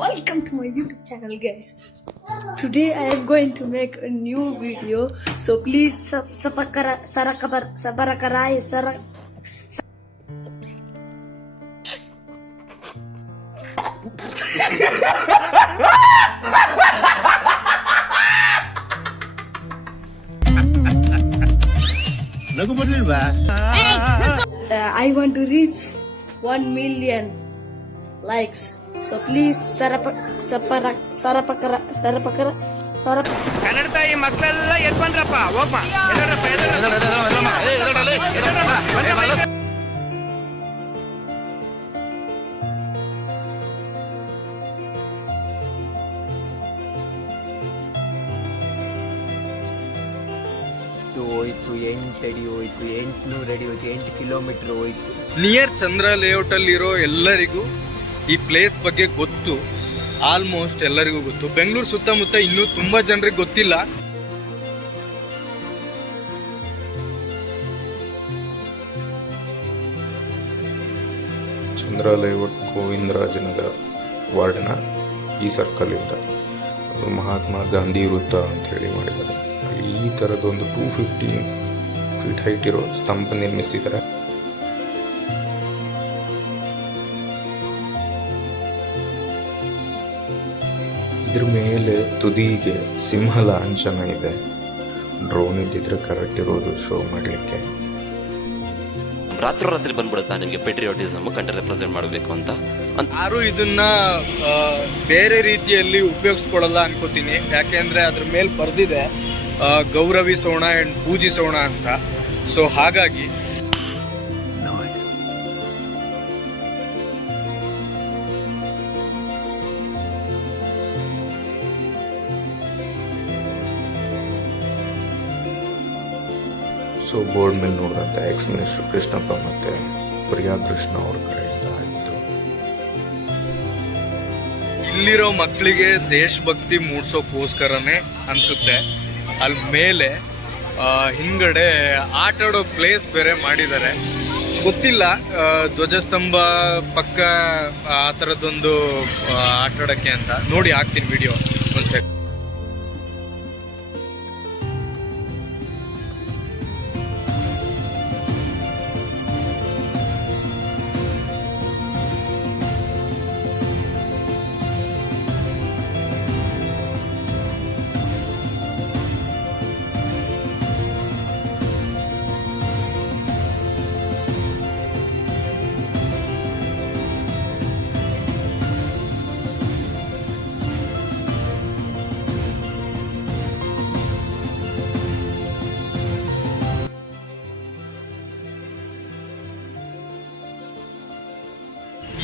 Welcome to my YouTube channel, guys. Today I am going to make a new video, so please I want to reach 1 million likes. So please Kannada ತಾಯಿ ಮಕ್ಕಳೆಲ್ಲ ಎದ್ ಬಂದ್ರಪ್ಪ ಹೋಗ್ಮ ಹೋಯ್ತು 8 ಅಡಿ ಹೋಯ್ತು 800 ಅಡಿ ಹೋಯ್ತು 8 kilometre ಹೋಯ್ತು. ನಿಯರ್ ಚಂದ್ರ ಲೇಔಟ್ ಅಲ್ಲಿರೋ ಎಲ್ಲರಿಗೂ ಈ ಪ್ಲೇಸ್ ಬಗ್ಗೆ ಗೊತ್ತು, ಆಲ್ಮೋಸ್ಟ್ ಎಲ್ಲರಿಗೂ ಗೊತ್ತು. ಬೆಂಗಳೂರು ಸುತ್ತಮುತ್ತ ಇನ್ನೂ ತುಂಬಾ ಜನರಿಗೆ ಗೊತ್ತಿಲ್ಲ. ಚಂದ್ರ ಲೇಔಟ್ ಗೋವಿಂದರಾಜನಗರ ವಾರ್ಡ್ನ ಈ ಸರ್ಕಲ್ ಇಂದ ಮಹಾತ್ಮ ಗಾಂಧಿ ವೃತ್ತ ಅಂತ ಹೇಳಿ ಮಾಡಿದ್ದಾರೆ. ಈ ಥರದೊಂದು 215 ಫೀಟ್ ಹೈಟ್ ಇರೋ ಸ್ತಂಭ ನಿರ್ಮಿಸಿದ್ದಾರೆ. ಇದ್ರ ಮೇಲೆ ತುದಿಗೆ ಸಿಂಹ ಲಾಂಛನ ಇದೆ. ಡ್ರೋನ್ ಇದ್ದಿದ್ರೆ ಕರೆಕ್ಟ್ ಇರೋದು ಶೋ ಮಾಡಲಿಕ್ಕೆ. ರಾತ್ರಿ ಬಂದ್ಬಿಡುತ್ತಾ ನಿಮಗೆ ಪೆಟ್ರಿಯೋಟಿಸಮ್ ಕಂಟ್ರಿ ರೆಪ್ರೆಸೆಂಟ್ ಮಾಡಬೇಕು ಅಂತ. ಯಾರು ಇದನ್ನ ಬೇರೆ ರೀತಿಯಲ್ಲಿ ಉಪಯೋಗಿಸ್ಕೊಳ್ಳಲ್ಲ ಅನ್ಕೋತೀನಿ. ಯಾಕೆಂದ್ರೆ ಅದ್ರ ಮೇಲೆ ಬರ್ದಿದೆ ಗೌರವಿಸೋಣ ಅಂಡ್ ಪೂಜಿಸೋಣ ಅಂತ. ಸೊ ಹಾಗಾಗಿ ಬೋರ್ಡ್ ಮೇಲೆ ನೋಡಿದಂಥ ಎಕ್ಸ್ ಮಿನಿಸ್ಟರ್ ಕೃಷ್ಣಪ್ಪ ಮತ್ತೆ ಪ್ರಿಯಾ ಕೃಷ್ಣ ಅವ್ರ ಕಡೆಯಿಂದ ಆಗಿತ್ತು. ಇಲ್ಲಿರೋ ಮಕ್ಕಳಿಗೆ ದೇಶಭಕ್ತಿ ಮೂಡ್ಸೋಕ್ಕೋಸ್ಕರನೇ ಅನ್ಸುತ್ತೆ. ಅಲ್ಲಿ ಮೇಲೆ ಹಿಂದ್ಗಡೆ ಆಟ ಆಡೋ ಪ್ಲೇಸ್ ಬೇರೆ ಮಾಡಿದ್ದಾರೆ. ಗೊತ್ತಿಲ್ಲ, ಧ್ವಜಸ್ತಂಭ ಪಕ್ಕ ಆ ಥರದ್ದೊಂದು ಆಟ ಆಡೋಕ್ಕೆ ಅಂತ. ನೋಡಿ ಹಾಕ್ತೀನಿ ವಿಡಿಯೋ ಒಂದ್ಸರಿ.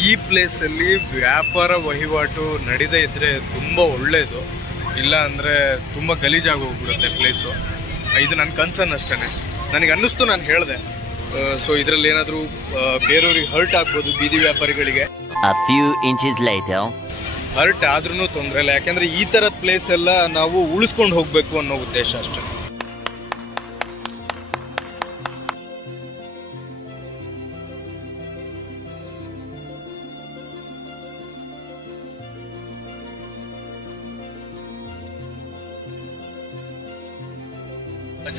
ಈ ಪ್ಲೇಸಲ್ಲಿ ವ್ಯಾಪಾರ ವಹಿವಾಟು ನಡೀದೇ ಇದ್ದರೆ ತುಂಬ ಒಳ್ಳೆಯದು. ಇಲ್ಲ ಅಂದರೆ ತುಂಬ ಗಲೀಜಾಗಿ ಹೋಗ್ಬಿಡುತ್ತೆ ಪ್ಲೇಸು. ಇದು ನನ್ನ ಕನ್ಸರ್ನ್ ಅಷ್ಟೇ. ನನಗೆ ಅನ್ನಿಸ್ತು, ನಾನು ಹೇಳಿದೆ. ಸೊ ಇದರಲ್ಲಿ ಏನಾದರೂ ಬೇರೆಯವ್ರಿಗೆ ಹರ್ಟ್ ಆಗ್ಬೋದು, ಬೀದಿ ವ್ಯಾಪಾರಿಗಳಿಗೆ. ಹರ್ಟ್ ಆದ್ರೂ ತೊಂದರೆ ಇಲ್ಲ, ಯಾಕೆಂದರೆ ಈ ಥರದ ಪ್ಲೇಸ್ ಎಲ್ಲ ನಾವು ಉಳಿಸ್ಕೊಂಡು ಹೋಗಬೇಕು ಅನ್ನೋ ಉದ್ದೇಶ ಅಷ್ಟೇ.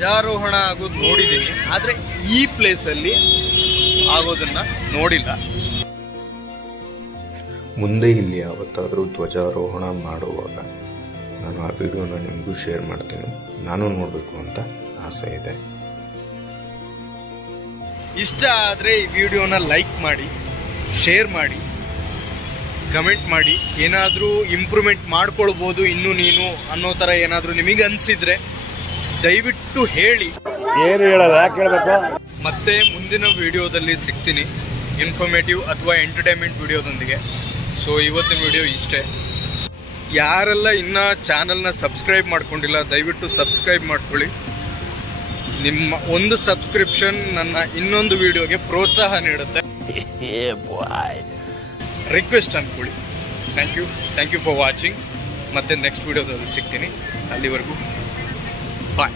ಧ್ವಜಾರೋಹಣ ಆಗೋದು ನೋಡಿದ್ದೀನಿ, ಆದರೆ ಈ ಪ್ಲೇಸಲ್ಲಿ ಆಗೋದನ್ನ ನೋಡಿಲ್ಲ. ಮುಂದೆ ಇಲ್ಲಿ ಯಾವತ್ತಾದರೂ ಧ್ವಜಾರೋಹಣ ಮಾಡುವಾಗ ನಾನು ಆ ವಿಡಿಯೋನ ನಿಮಗೂ ಶೇರ್ ಮಾಡ್ತೀನಿ. ನಾನು ನೋಡಬೇಕು ಅಂತ ಆಸೆ ಇದೆ. ಇಷ್ಟ ಆದರೆ ಈ ವಿಡಿಯೋನ ಲೈಕ್ ಮಾಡಿ, ಶೇರ್ ಮಾಡಿ, ಕಮೆಂಟ್ ಮಾಡಿ. ಏನಾದರೂ ಇಂಪ್ರೂವ್ಮೆಂಟ್ ಮಾಡ್ಕೊಳ್ಬೋದು ಇನ್ನೂ ನೀನು ಅನ್ನೋ ಥರ ಏನಾದರೂ ನಿಮಗೆ ಅನಿಸಿದ್ರೆ ದಯವಿಟ್ಟು ಹೇಳಿ. ಏನು ಹೇಳಲ್ಲ, ಯಾಕೆ ಹೇಳಬೇಕು. ಮತ್ತೆ ಮುಂದಿನ ವಿಡಿಯೋದಲ್ಲಿ ಸಿಗ್ತೀನಿ, ಇನ್ಫಾರ್ಮೇಟಿವ್ ಅಥವಾ ಎಂಟರ್ಟೈನ್ಮೆಂಟ್ ವಿಡಿಯೋದೊಂದಿಗೆ. ಸೊ ಇವತ್ತಿನ ವಿಡಿಯೋ ಇಷ್ಟೇ. ಯಾರೆಲ್ಲ ಇನ್ನೂ ಚಾನಲ್ನ ಸಬ್ಸ್ಕ್ರೈಬ್ ಮಾಡ್ಕೊಂಡಿಲ್ಲ, ದಯವಿಟ್ಟು ಸಬ್ಸ್ಕ್ರೈಬ್ ಮಾಡ್ಕೊಳ್ಳಿ. ನಿಮ್ಮ ಒಂದು ಸಬ್ಸ್ಕ್ರಿಪ್ಷನ್ ನನ್ನ ಇನ್ನೊಂದು ವಿಡಿಯೋಗೆ ಪ್ರೋತ್ಸಾಹ ನೀಡುತ್ತೆ. ರಿಕ್ವೆಸ್ಟ್ ಅನ್ಕೊಳ್ಳಿ. Thank you for watching. ಮತ್ತೆ ನೆಕ್ಸ್ಟ್ ವಿಡಿಯೋದಲ್ಲಿ ಸಿಗ್ತೀನಿ. ಅಲ್ಲಿವರೆಗೂ bye.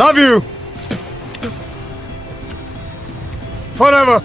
Love you forever.